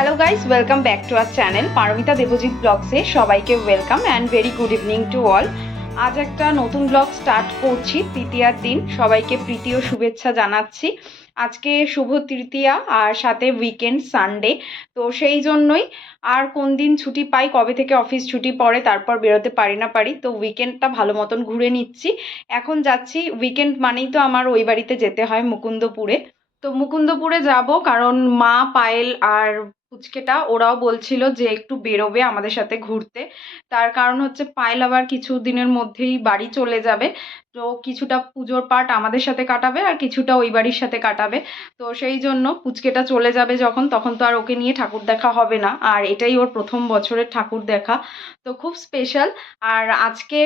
Hello guys, welcome back to our channel Paromita Debjit ব্লগসে সবাইকে welcome and very good evening to all. আজ একটা নতুন ব্লগ স্টার্ট করছি তৃতীয়ার দিন। সবাইকে প্রীতি ও শুভেচ্ছা জানাচ্ছি। আজকে শুভ তৃতীয়া আর সাথে উইকেন্ড সানডে, তো সেই জন্যই আর কোন দিন ছুটি পাই, কবে থেকে অফিস ছুটি পড়ে তারপর বেরোতে পারি না পারি, তো উইকেন্ডটা ভালো মতন ঘুরে নিচ্ছি। এখন যাচ্ছি, উইকেন্ড মানেই তো আমার ওই বাড়িতে যেতে হয় মুকুন্দপুরে। তো মুকুন্দপুরে যাব কারণ মা, পায়েল আর পুচকেটা ওরাও বলছিল যে একটু বেরোবে আমাদের সাথে ঘুরতে। তার কারণ হচ্ছে পায়েল আবার কিছু দিনের মধ্যেই বাড়ি চলে যাবে, তো কিছুটা পুজোর পার্ট আমাদের সাথে কাটাবে আর কিছুটা ওই বাড়ির সাথে কাটাবে। তো সেই জন্য পুচকেটা চলে যাবে যখন, তখন তো আর ওকে নিয়ে ঠাকুর দেখা হবে না, আর এটাই ওর প্রথম বছরের ঠাকুর দেখা, তো খুব স্পেশাল। আর আজকে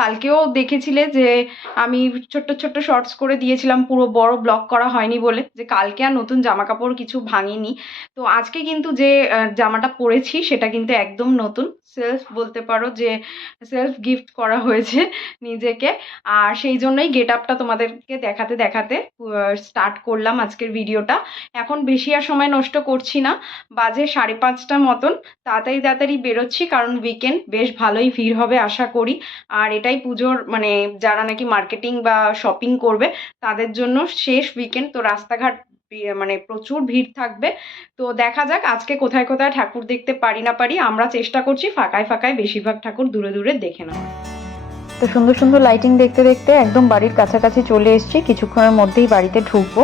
কালকেও দেখেছিলে যে আমি ছোট্ট ছোট্ট শর্টস করে দিয়েছিলাম, পুরো বড় ব্লগ করা হয়নি বলে, যে কালকে আর নতুন জামা কাপড় কিছু ভাঙিনি। তো আজকে কিন্তু যে জামাটা পরেছি সেটা কিন্তু একদম নতুন, সেলফ বলতে পারো, যে সেলফ গিফট করা হয়েছে নিজেকে। আর সেই জন্যই গেট আপটা তোমাদেরকে দেখাতে দেখাতে স্টার্ট করলাম আজকের ভিডিওটা। এখন বেশি আর সময় নষ্ট করছি না, বাজে 5:30 মতন। তাড়াতাড়ি তাড়াতাড়ি বেরোচ্ছি কারণ উইকেন্ড, বেশ ভালোই ভিড় হবে আশা করি। আর এটাই পুজোর মানে যারা নাকি মার্কেটিং বা শপিং করবে তাদের জন্য শেষ উইকেন্ড, তো রাস্তাঘাট মানে প্রচুর ভিড় থাকবে। তো দেখা যাক আজকে কোথায় কোথায় ঠাকুর দেখতে পারি না পারি। আমরা চেষ্টা করছি ফাঁকায় ফাঁকায় বেশিরভাগ ঠাকুর দূরে দূরে দেখে নেওয়ার। তো সুন্দর সুন্দর লাইটিং দেখতে দেখতে একদম বাড়ির কাছাকাছি চলে এসেছি। কিছুক্ষণের মধ্যেই বাড়িতে ঢুকবো।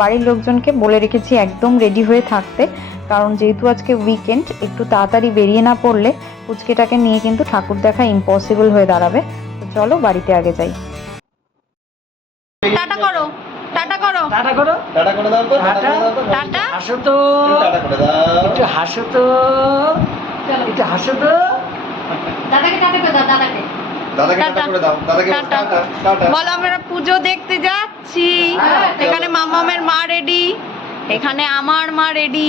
বাড়ির লোকজনকে বলে রেখেছি একদম রেডি হয়ে থাকতে, কারণ যেহেতু আজকে উইকেন্ড, একটু তাড়াতাড়ি বেরিয়ে না পড়লে পুচকেটাকে নিয়ে কিন্তু ঠাকুর দেখা ইম্পসিবল হয়ে দাঁড়াবে। তো চলো বাড়িতে আগে যাই। টাটা করো, টাটা করো, টাটা করো, টাটা করে দাও তো, টাটা টাটা। হাসো তো, টাটা করে দাও, একটু হাসো তো, একটু হাসো তো, দাদাকে টাটা করে দাও, দাদাকে দাদাকে টাটা করে দাও, দাদাকে টাটা টাটা বলো। আমরা পুজো দেখতে যাচ্ছি। এখানে মামামের মা রেডি, এখানে আমার মা রেডি,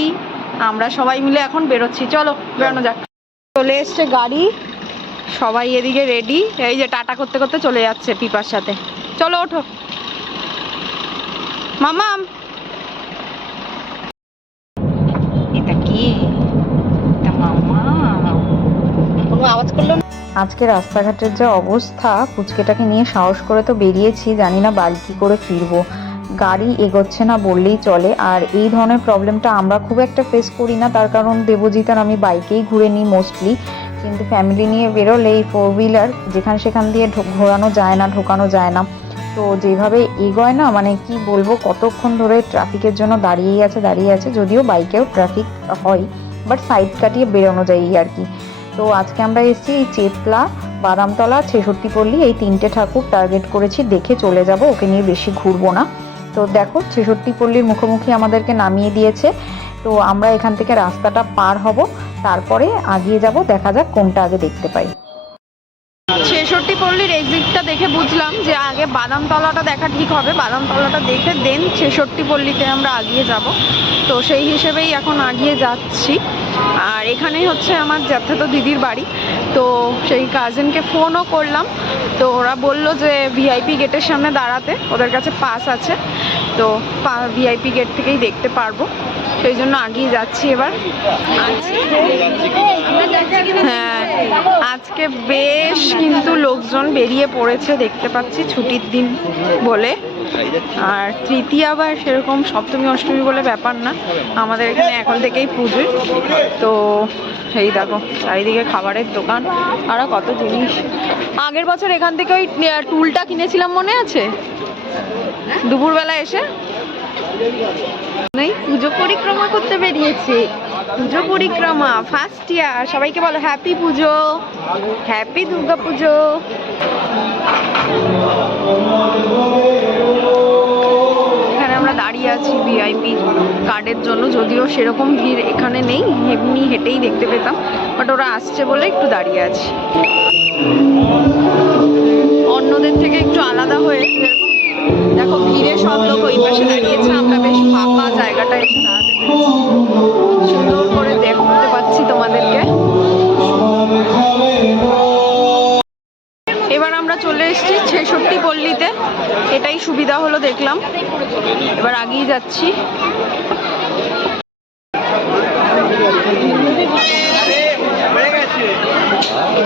আমরা সবাই মিলে এখন বেরোচ্ছি। চলো বেরোনো যাক। চলে এসছে গাড়ি, সবাই এদিকে রেডি। এই যে টাটা করতে করতে চলে যাচ্ছে পিপার সাথে। চলো ওঠো মামাম। এটা কি? এটা মামা কোনো আওয়াজ করলো না। আজকে রাস্তাঘাটের যা অবস্থা, পুচকেটাকে নিয়ে সাহস করে তো বেরিয়েছি, জানি না বাড়ি কী করে ফিরবো। গাড়ি এগোচ্ছে না বললেই চলে। আর এই ধরনের প্রবলেমটা আমরা খুব একটা ফেস করি না, তার কারণ দেবজিৎ আর আমি বাইকেই ঘুরে নিই মোস্টলি। কিন্তু ফ্যামিলি নিয়ে বেরোলে এই 4 হুইলার যেখান সেখান দিয়ে ঘোরানো যায় না, ঢোকানো যায় না। তো যেভাবে এগোয় না, মানে কি বলবো, কতক্ষণ ধরে ট্রাফিকের জন্য দাঁড়িয়ে আছে, যদিও বাইকেও ট্রাফিক হয়, বাট সাইড কাটিয়ে বেরোনো যায় এই আর কি। তো আজকে আমরা এসেছি এই চেতলা, বাদামতলা, ছেষট্টিপল্লী, এই 3টে ঠাকুর টার্গেট করেছি, দেখে চলে যাব, ওকে নিয়ে বেশি ঘুরবো না। তো দেখো ছেষট্টিপল্লীর মুখোমুখি আমাদেরকে নামিয়ে দিয়েছে। তো আমরা এখান থেকে রাস্তাটা পার হব, তারপরে আগিয়ে যাব, দেখা যাক কোনটা আগে দেখতে পাই। ছেষট্টিপল্লীর এক্সিটটা দেখে বুঝলাম যে আগে বাদামতলাটা দেখা ঠিক হবে, বাদামতলাটা দেখে দেন ছেষট্টিপল্লীতে আমরা আগিয়ে যাব। তো সেই হিসেবেই এখন আগিয়ে যাচ্ছি। আর এখানেই হচ্ছে আমার জ্যাঠাতো দিদির বাড়ি। তো সেই কাজিনকে ফোনও করলাম, তো ওরা বললো যে ভিআইপি গেটের সামনে দাঁড়াতে, ওদের কাছে পাস আছে, তো ভিআইপি গেট থেকেই দেখতে পারবো। সেই জন্য আগিয়ে যাচ্ছি এবার। হ্যাঁ, আজকে বেশ কিন্তু লোকজন বেরিয়ে পড়েছে দেখতে পাচ্ছি, ছুটির দিন বলে। আর তৃতীয়া আবার সেরকম সপ্তমী অষ্টমী বলে ব্যাপার না, আমাদের এখানে এখন থেকেই পুজো। তো এই দেখো চারিদিকে খাবারের দোকান আর কত জিনিস। আগের বছর এখান থেকে ওই টুলটা কিনেছিলাম, মনে আছে? দুপুরবেলা এসে পুজো পরিক্রমা করতে বেরিয়েছে। পুজো পরিক্রমা ফার্স্ট ইয়ার। সবাইকে বলো হ্যাপি পুজো, হ্যাপি দুর্গা পুজো। এখানে আমরা দাঁড়িয়ে আছি ভিআইপি কার্ডের জন্য, যদিও সেরকম ভিড় এখানে নেই, এমনি হেঁটেই দেখতে পেতাম, বাট ওরা আসছে বলে একটু দাঁড়িয়ে আছি। অন্যদের থেকে একটু আলাদা হয়ে দেখো ভিড়ে সব লোক ওই পাশে দাঁড়িয়েছে, আমরা বেশ ফাঁকা জায়গাটা এসে দাঁড়াতে পেরেছি, সুন্দর করে দেখতে পাচ্ছি তোমাদেরকে। এবার আমরা চলে এসেছি ছেষট্টিপল্লীতে, এটাই সুবিধা হলো দেখলাম। এবার আগিয়ে যাচ্ছি।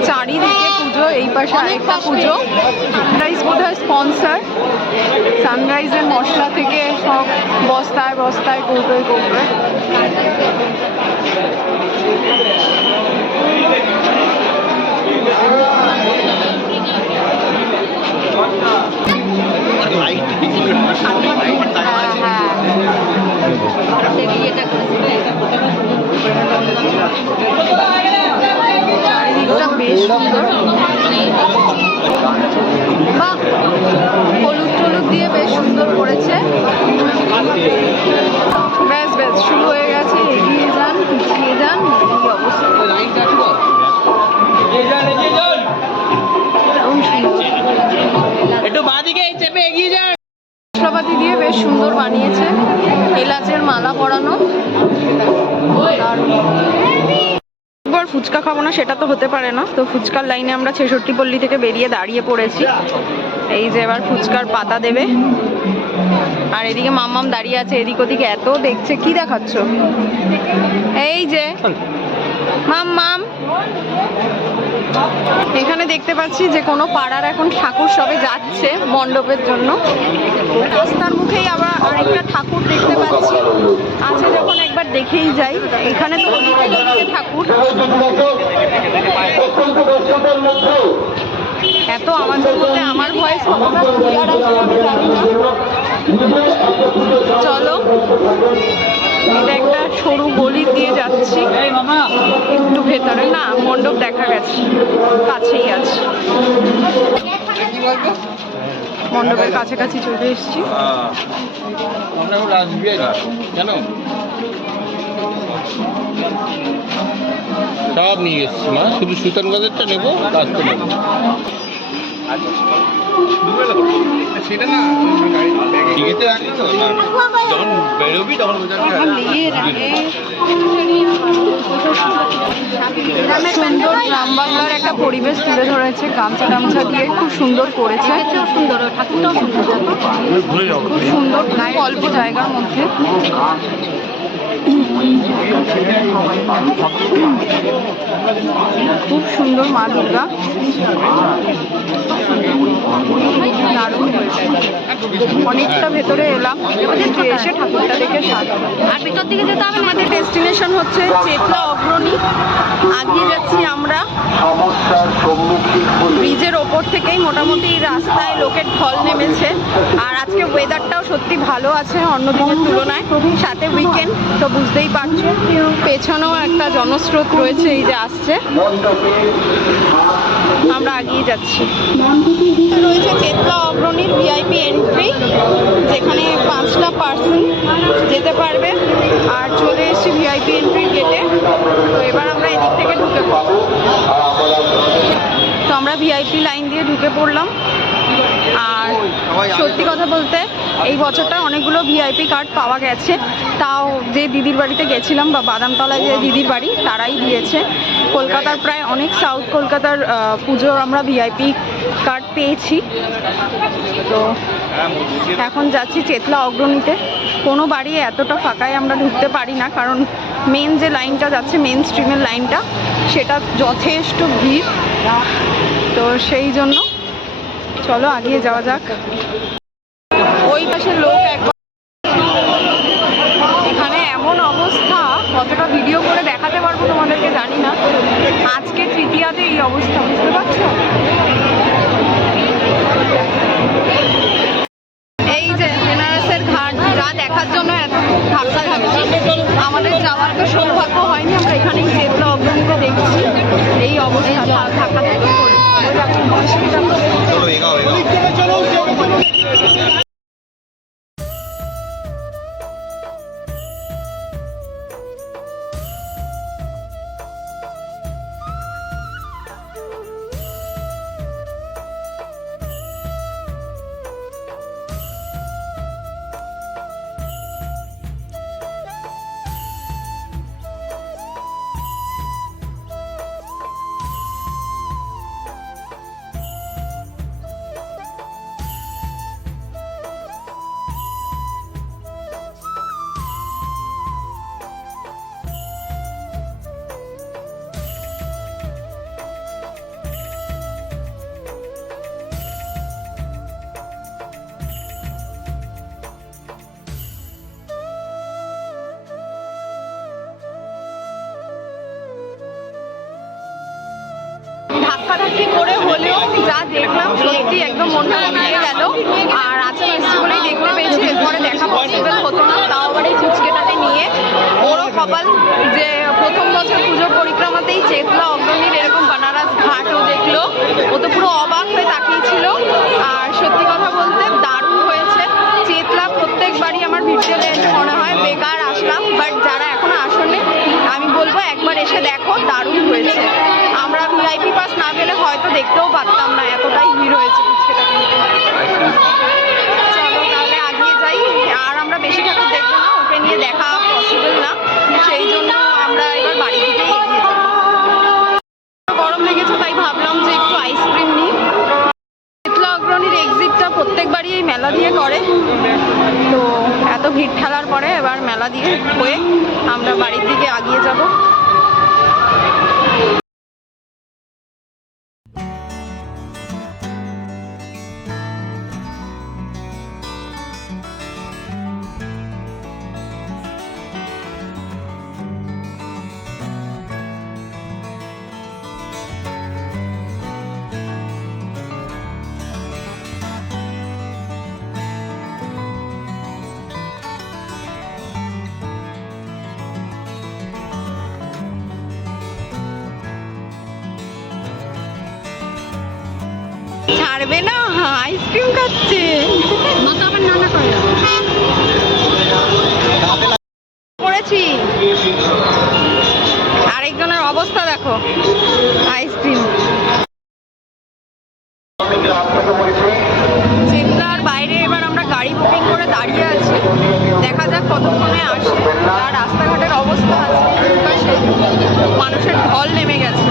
চারিদিকে পুজো, এই পাশে আরেকটা পুজো। সানরাইজ বোধ হয় স্পন্সার। সানরাইজের মশলা থেকে সব বস্তায় বস্তায় কৌটোয় কৌটোয়। চারিদিকটা বেশ সুন্দর। বাহ, হলুদ টলুদ দিয়ে বেশ সুন্দর করেছে। ব্যাস ব্যাস শুরু হয়ে গেছে। এগিয়ে যান, পিছিয়ে যান, এই অবস্থা। একটু বাঁদিকে চেপে এগিয়ে যান। মশলাপাতি দিয়ে বেশ সুন্দর বানিয়েছে। এলাচের মালা পরানো। একবার ফুচকা খাবো না সেটা তো হতে পারে না। তো ফুচকার লাইনে আমরা ৬৬ পল্লী থেকে বেরিয়ে দাঁড়িয়ে পড়েছি। এই যে এবার ফুচকার পাতা দেবে। আর এদিকে মাম্মাম দাঁড়িয়ে আছে, এদিক ওদিকে এত দেখছে। কি দেখাচ্ছ? এই যে মাম্মাম, এখানে দেখতে পাচ্ছি যে কোনো পাড়ার এখন ঠাকুর সবে যাচ্ছে মণ্ডপের জন্য। রাস্তার মুখেই আবার আরেকটা ঠাকুর দেখতে পাচ্ছি। আছে যখন একবার দেখেই যাই। এখানে তো ঠাকুর এত আমাদের মধ্যে আমার ভয়েস কতটা ক্লিয়ার আছে আমি জানি না। চলো, এটা একটা সরু গলি দিয়ে যাচ্ছি একটু ভেতরে। না, মণ্ডপ দেখা গেছে, কাছেই আছে। মণ্ডপের কাছাকাছি চলে এসেছি। সব নিয়ে এসছি মা, শুধু সুতানগঞ্জেরটা নেবো, রাস্তা নেবো। সেটা না ঠিকইতে রাখি তো, যখন বেরোবি তখন সুন্দর গ্রাম বাংলার একটা পরিবেশ তুলে ধরেছে। গামছা টামছা দিয়ে খুব সুন্দর করেছে। সুন্দর, ঠাকুরটাও সুন্দর, খুব সুন্দর, অল্প জায়গার মধ্যে। খুব সুন্দর মা দুর্গা, দারুণ হয়েছে। অনেকটা ভেতরে এলাম, এসে ঠাকুরটা দেখে সাজাবো। আর ভিতর দিকে যেতে হবে। আমাদের ডেস্টিনেশন হচ্ছে চেতলা অগ্রণী। আগিয়ে যাচ্ছি আমরা। ব্রিজের ওপর থেকেই মোটামুটি রাস্তায় লোকের ঢল নেমেছে। আর আজকে ওয়েদারটাও সত্যি ভালো আছে অন্য দিনের তুলনায়। সাথে উইকেন্ড তো বুঝতেই পারছো। পেছনেও একটা জনস্রোত রয়েছে, এই যে আসছে। আমরা এগিয়ে যাচ্ছি। রয়েছে চেতলা অগ্রণীর ভিআইপি এন্ট্রি, যেখানে 5টা পার্সন যেতে পারবে। আর চলে এসেছি ভিআইপি এন্ট্রি গেটে। তো এবার আমরা এদিক থেকে ঢুকে পড়ব। তো আমরা ভিআইপি লাইন দিয়ে ঢুকে পড়লাম। আর সত্যি কথা বলতে এই বছরটা অনেকগুলো ভিআইপি কার্ড পাওয়া গেছে। তাও যে দিদির বাড়িতে গেছিলাম বা বাদামতলায় যে দিদির বাড়ি, তারাই দিয়েছে। কলকাতার প্রায় অনেক সাউথ কলকাতার পুজোর আমরা ভিআইপি কার্ড পেয়েছি। তো এখন যাচ্ছি চেতলা অগ্রণীতে। কোনো বাড়ি এতটা ফাঁকায় আমরা ঢুকতে পারি না, কারণ মেন যে লাইনটা যাচ্ছে, মেন স্ট্রিমের লাইনটা, সেটা যথেষ্ট ভিড়। তো সেই জন্য চলো এগিয়ে যাওয়া যাক। ওই পাশে লোক একবার, এখানে এমন অবস্থা, কতটা ভিডিও করে দেখাতে পারবো তোমাদেরকে জানি না। আজকে তৃতীয়াতে এই অবস্থা, বুঝতে পারছো? এই যে বেনারসের ঘাট, যা দেখার জন্য এত ধাক্কা ধাক্কি। আমাদের যাওয়ার তো সৌভাগ্য হয়নি, আমরা এখানেই চেতলা অগ্রণীতে দেখছি এই অবস্থা, ধাক্কা ধাক্কি করে। ধাক্কাধাক্কি করে হলেও যা দেখলাম সত্যি একদম মনটা ভেঙে গেল। আর আজকে এসছি বলেই দেখতে পেয়েছি, এরপরে দেখা পসিবল হতো না। তাও আবার এই পুচকেটাকে নিয়ে ওরও কপাল যে প্রথম বছর পুজো পরিক্রমাতেই চেতলা অগ্রণীর এরকম বানারস ঘাটও দেখলো। ও তো পুরো অবাক হয়ে তাকিয়েছিল। আর সত্যি কথা বলতে দারুণ হয়েছে। চেতলা প্রত্যেকবারই আমার ভিডিওতে এসে মনে হয় বেকার আসলাম, বাট যারা এখনো আসেনি আমি বলবো একবার এসে দেখো, দারুণ হয়েছে। আমরা ভিআইপি পাস না পেলে হয়তো দেখতেও পারতাম না, এতটাই ভিড় হয়েছে পুচকেটাকে নিয়ে। চলো তাহলে আগিয়ে যাই। আর আমরা বেশি ঠাকুর দেখবো না, ওকে নিয়ে দেখা পসিবল না, সেই জন্য আমরা এবার বাড়ির দিকেই এগিয়ে যাবো। গরম লেগেছে তাই ভাবলাম যে একটু আইসক্রিম নিই। চেতলা অগ্রণীর এক্সিটটা প্রত্যেকবারই এই মেলা দিয়ে করে, তো এত ভিড় ঠেলার পরে এবার মেলা দিয়ে হয়ে আমরা বাড়ির দিকে এগিয়ে যাব। ছাড়বে না, আইসক্রিম খাচ্ছে। পড়েছি। আরেকজনের অবস্থা দেখো, আইসক্রিম। চেতলার বাইরে এবার আমরা গাড়ি বুকিং করে দাঁড়িয়ে আছি, দেখা যাক কতক্ষণে আসে। আর রাস্তাঘাটের অবস্থা আছে পাশে মানুষের ঢল নেমে গেছে।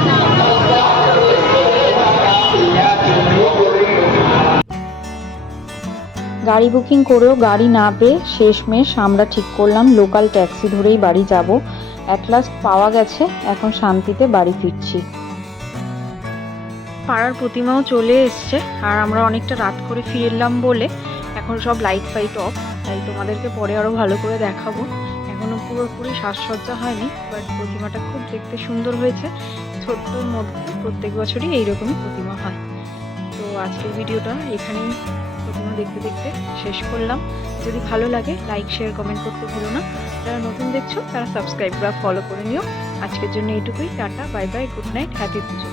গাড়ি বুকিং করেও গাড়ি না পেয়ে শেষমেশ আমরা ঠিক করলাম লোকাল ট্যাক্সি ধরেই বাড়ি যাব। অ্যাট লাস্ট পাওয়া গেছে, এখন শান্তিতে বাড়ি ফিরছি। পাড়ার প্রতিমাও চলে এসছে, আর আমরা অনেকটা রাত করে ফিরলাম বলে এখন সব লাইট ফাইট অফ, তাই তোমাদেরকে পরে আরও ভালো করে দেখাবো। এখনও পুরোপুরি সাজসজ্জা হয়নি, বাট প্রতিমাটা খুব দেখতে সুন্দর হয়েছে। ছোট্টর মধ্যে প্রত্যেক বছরই এইরকমই প্রতিমা হয়। তো আজকের ভিডিওটা এখানেই প্রতিমা দেখতে দেখতে শেষ করলাম। যদি ভালো লাগে লাইক শেয়ার কমেন্ট করতে ভুলো না। যারা নতুন দেখছো তারা সাবস্ক্রাইব বা ফলো করে নিও। আজকের জন্য এইটুকুই। Tata, bye bye, good night, happy পুজো।